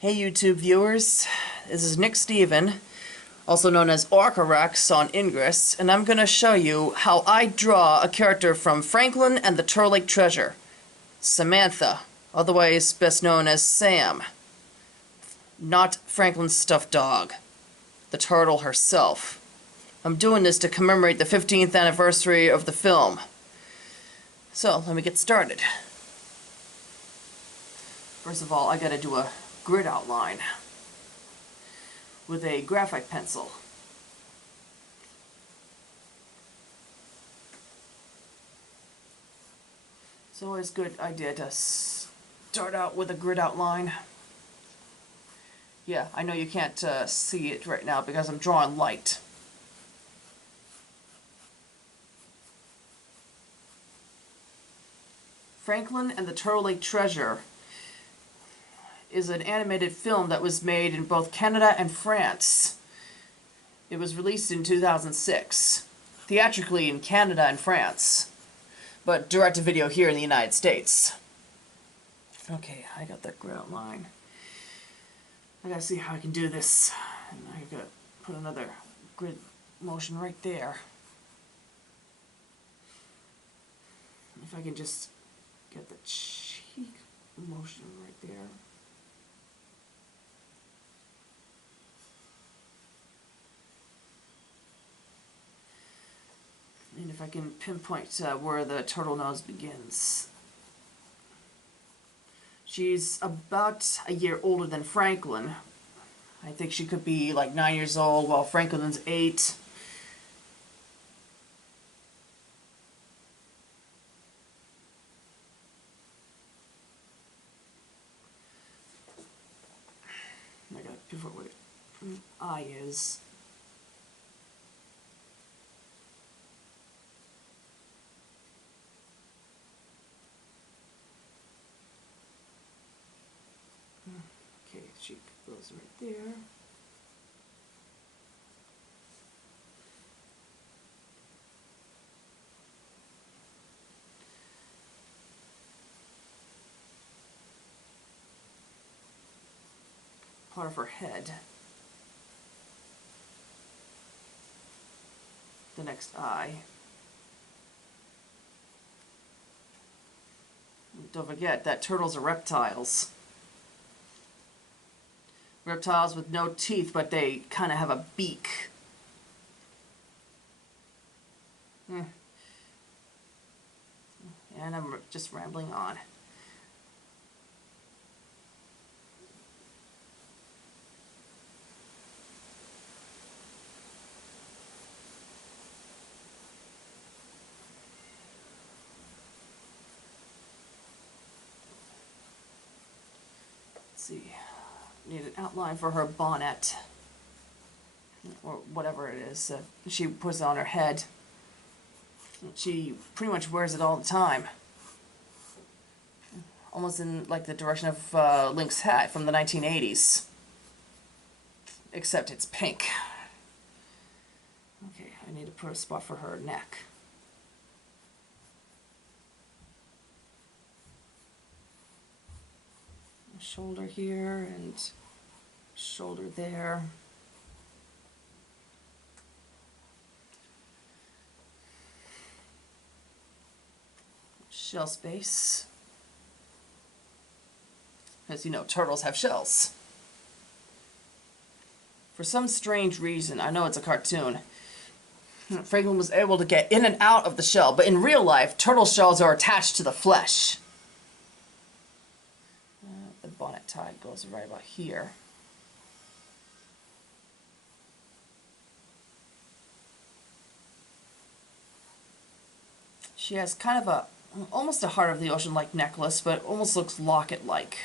Hey YouTube viewers, this is Nick Steven, also known as Orcarex on Ingress, and I'm going to show you how I draw a character from Franklin and the Turtle Lake Treasure, Samantha, otherwise best known as Sam. Not Franklin's stuffed dog, the turtle herself. I'm doing this to commemorate the 15th anniversary of the film. So, let me get started. First of all, I gotta do a grid outline with a graphite pencil. It's always a good idea to start out with a grid outline. Yeah, I know you can't see it right now because I'm drawing light. Franklin and the Turtle Lake Treasure is an animated film that was made in both Canada and France. It was released in 2006, theatrically in Canada and France, but direct-to-video here in the United States. Okay, I got that grid outline. I gotta see how I can do this. And I gotta put another grid motion right there. If I can just get the cheek motion right there. And if I can pinpoint where the turtle nose begins. She's about a year older than Franklin. I think she could be like 9 years old, while Franklin's 8. I gotta pivot where the eye is. Okay, she goes right there. Part of her head. The next eye. Don't forget that turtles are reptiles. Reptiles with no teeth, but they kind of have a beak. And I'm just rambling on. Let's see. Need an outline for her bonnet, or whatever it is that she puts on her head. She pretty much wears it all the time, almost in like the direction of Link's hat from the 1980s, except it's pink. Okay, I need to put a spot for her neck. Shoulder here and shoulder there. Shell space. As you know, turtles have shells. For some strange reason, I know it's a cartoon, Franklin was able to get in and out of the shell, but in real life, turtle shells are attached to the flesh. The bonnet tie goes right about here. She has kind of almost a heart of the ocean-like necklace, but it almost looks locket-like.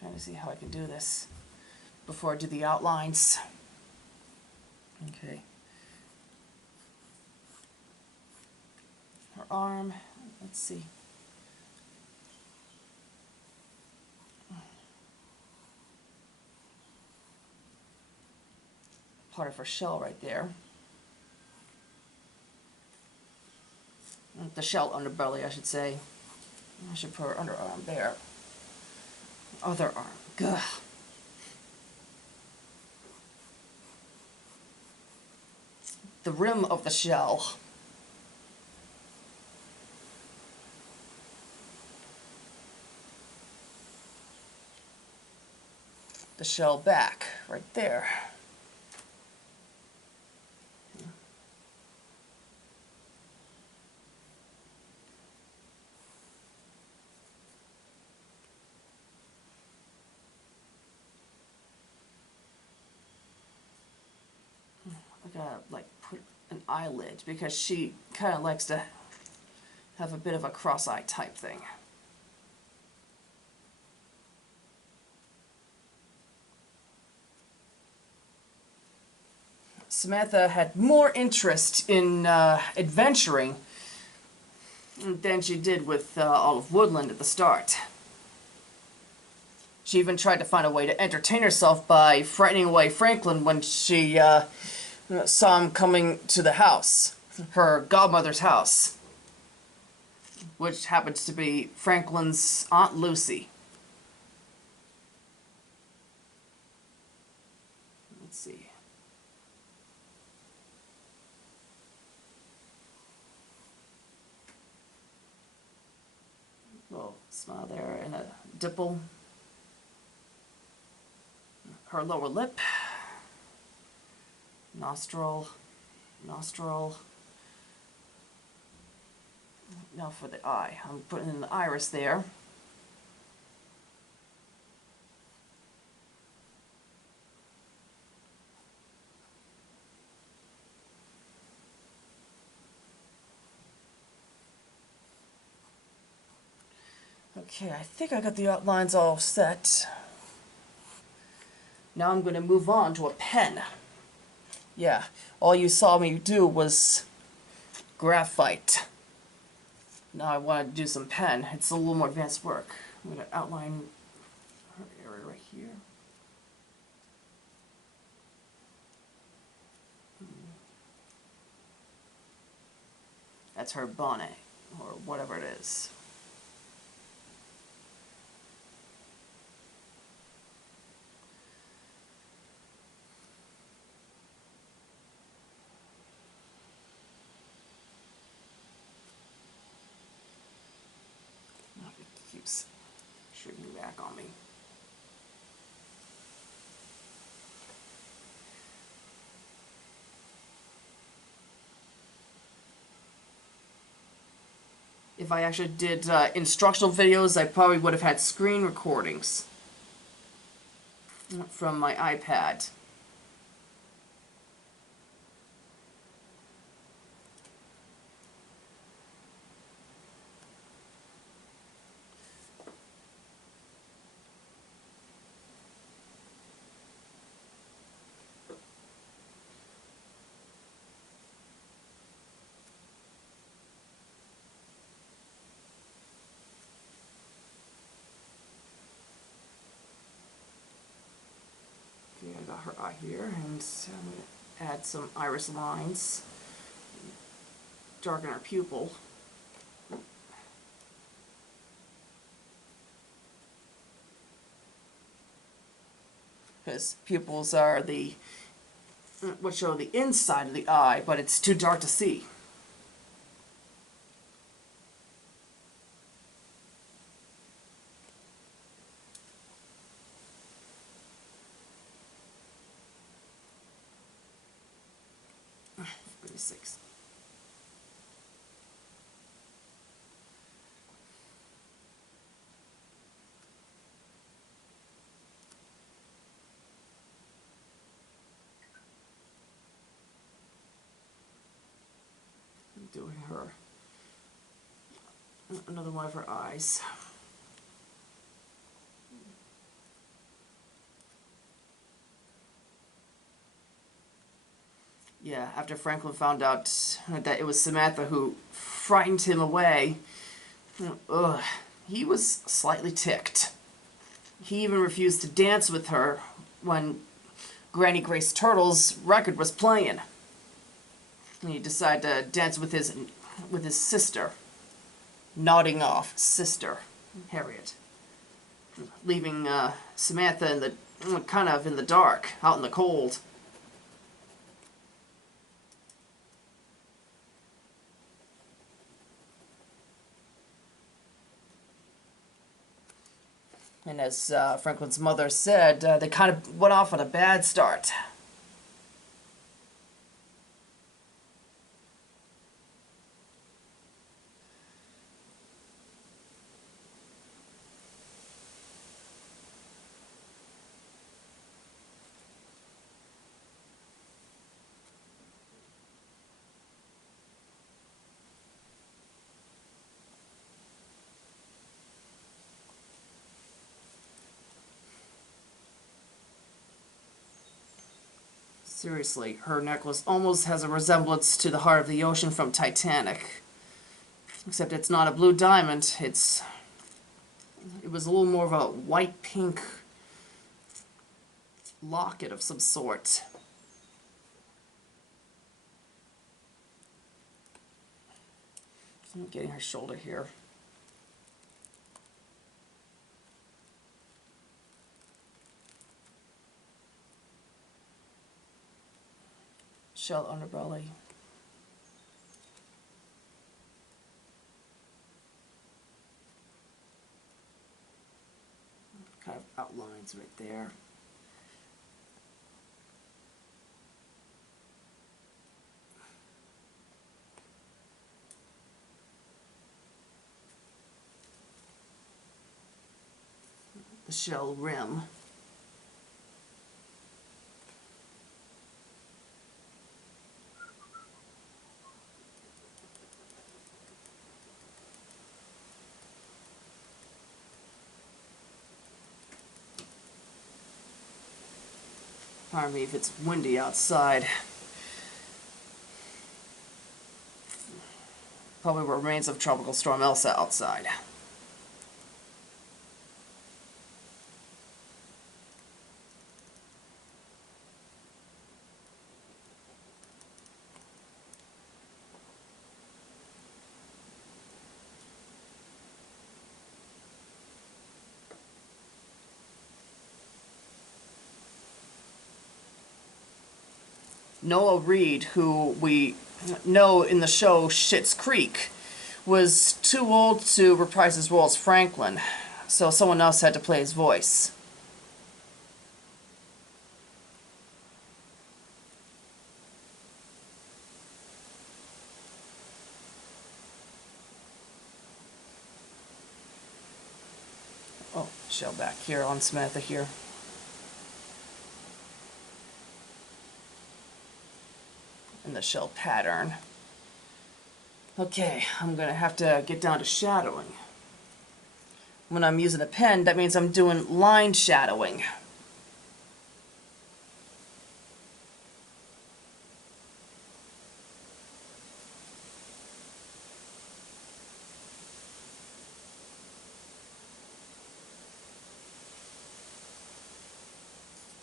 Trying to see how I can do this before I do the outlines. Okay. Her arm, let's see. part of her shell right there. The shell underbelly, I should say. I should put her underarm there. Other arm. Gah. The rim of the shell. The shell back, right there. I gotta like put an eyelid because she kind of likes to have a bit of a cross-eye type thing. Samantha had more interest in adventuring than she did with Olive Woodland at the start. She even tried to find a way to entertain herself by frightening away Franklin when she saw him coming to the house, her godmother's house, which happens to be Franklin's Aunt Lucy. Let's see. Little smile there and a dimple. Her lower lip. Nostril. Nostril. Now for the eye. I'm putting in the iris there. Okay, I think I got the outlines all set. Now I'm going to move on to a pen. Yeah, all you saw me do was graphite. Now I want to do some pen. It's a little more advanced work. I'm going to outline her area right here. That's her bonnet, or whatever it is. Keeps shrinking back on me. If I actually did instructional videos, I probably would have had screen recordings from my iPad. I got her eye here, and I'm going to add some iris lines, darken her pupil. Because pupils are what show the inside of the eye, but it's too dark to see. Six. Doing her another one of her eyes. Yeah, after Franklin found out that it was Samantha who frightened him away, he was slightly ticked. He even refused to dance with her when Granny Grace Turtle's record was playing. And he decided to dance with his sister. Nodding off, sister, Harriet. Leaving Samantha in the kind of in the dark, out in the cold. And as Franklin's mother said, they kind of went off on a bad start. Seriously, her necklace almost has a resemblance to the Heart of the Ocean from Titanic. Except it's not a blue diamond, it was a little more of a white-pink locket of some sort. I'm getting her shoulder here. Shell underbelly. Kind of outlines right there. The shell rim. Pardon me if it's windy outside. Probably remains of Tropical Storm Elsa outside. Noah Reed, who we know in the show Schitt's Creek, was too old to reprise his role as Franklin, so someone else had to play his voice. Oh, shell back here on Samantha here. And the shell pattern. Okay, I'm gonna have to get down to shadowing. When I'm using a pen, that means I'm doing line shadowing.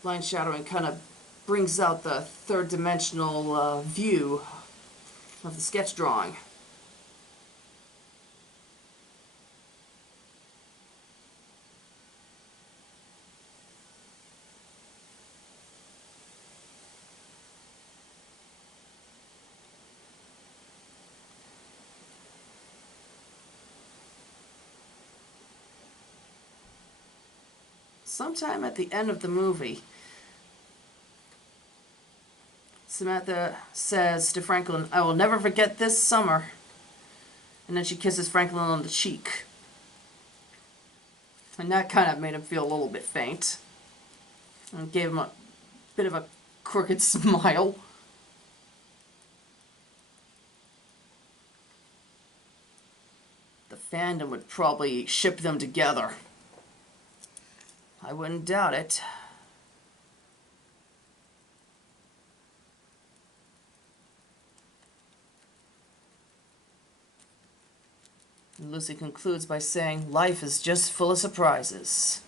Line shadowing kind of brings out the third-dimensional view of the sketch drawing. Sometime at the end of the movie, Samantha says to Franklin, "I will never forget this summer." And then she kisses Franklin on the cheek. And that kind of made him feel a little bit faint. And gave him a bit of a crooked smile. The fandom would probably ship them together. I wouldn't doubt it. And Lucy concludes by saying, "Life is just full of surprises."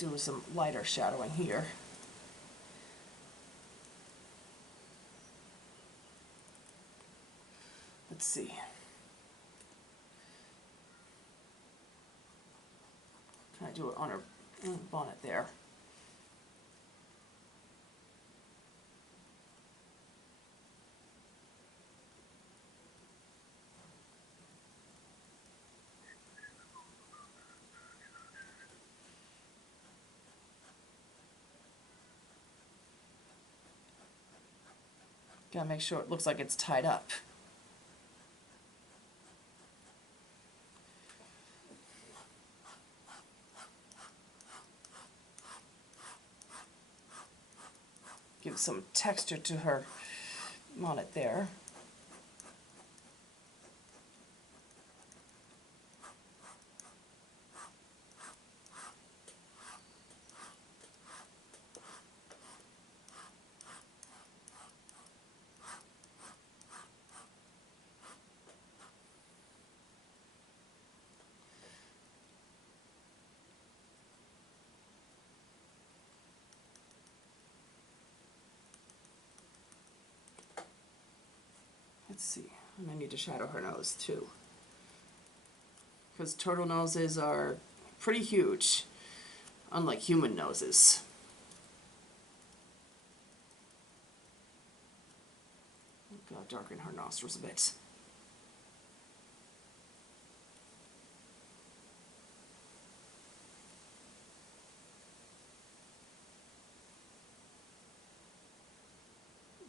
do some lighter shadowing here. Let's see. Can I do it on her bonnet there? Gotta make sure it looks like it's tied up. Give some texture to her bonnet there. Let's see, and I need to shadow her nose too, because turtle noses are pretty huge, unlike human noses. Gotta darken her nostrils a bit.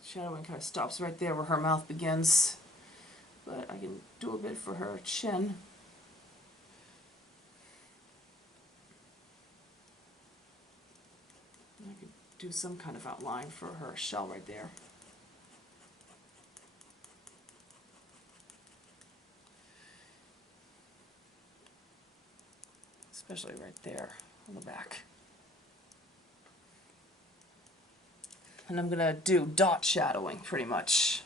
Shadowing kind of stops right there where her mouth begins, but I can do a bit for her chin. And I could do some kind of outline for her shell right there. Especially right there on the back. And I'm gonna do dot shadowing pretty much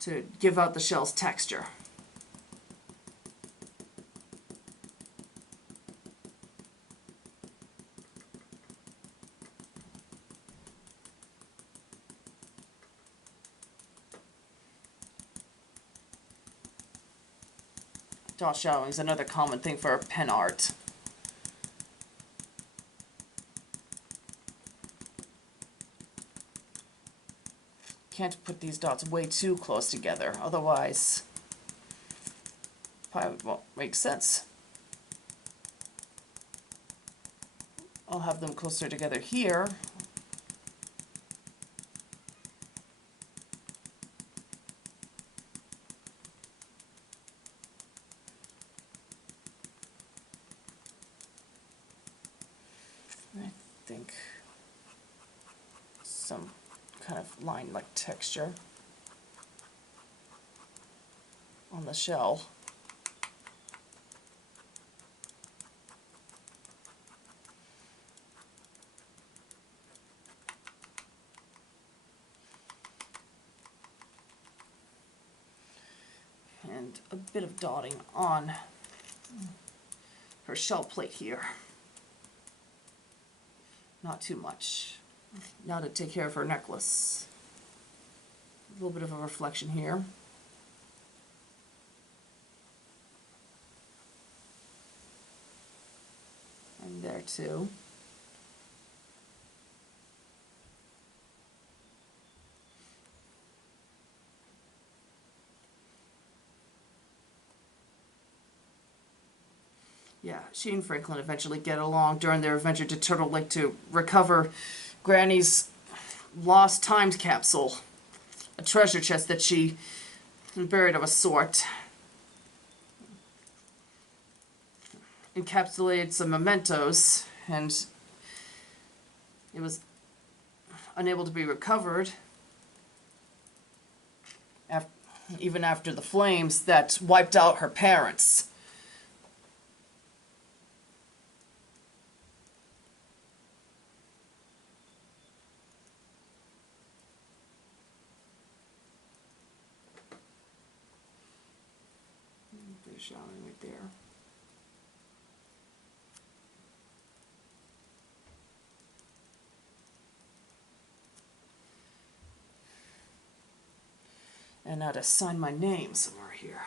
to give out the shell's texture. Dot shadowing is another common thing for pen art. Can't put these dots way too close together, otherwise probably won't make sense. I'll have them closer together here. I think some kind of line-like texture on the shell. And a bit of dotting on her shell plate here. Not too much. Now to take care of her necklace. A little bit of a reflection here. And there too. Yeah, she and Franklin eventually get along during their adventure to Turtle Lake to recover Granny's lost time capsule, a treasure chest that she buried of a sort. Encapsulated some mementos, and it was unable to be recovered even after the flames that wiped out her parents. Showing right there. And now to sign my name somewhere here.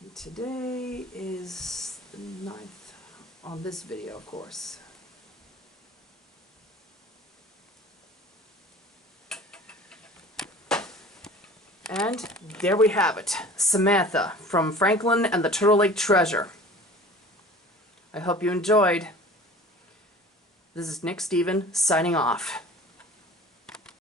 And today is the 9th on this video, of course. And there we have it, Samantha from Franklin and the Turtle Lake Treasure. I hope you enjoyed. This is Nick Stephen signing off.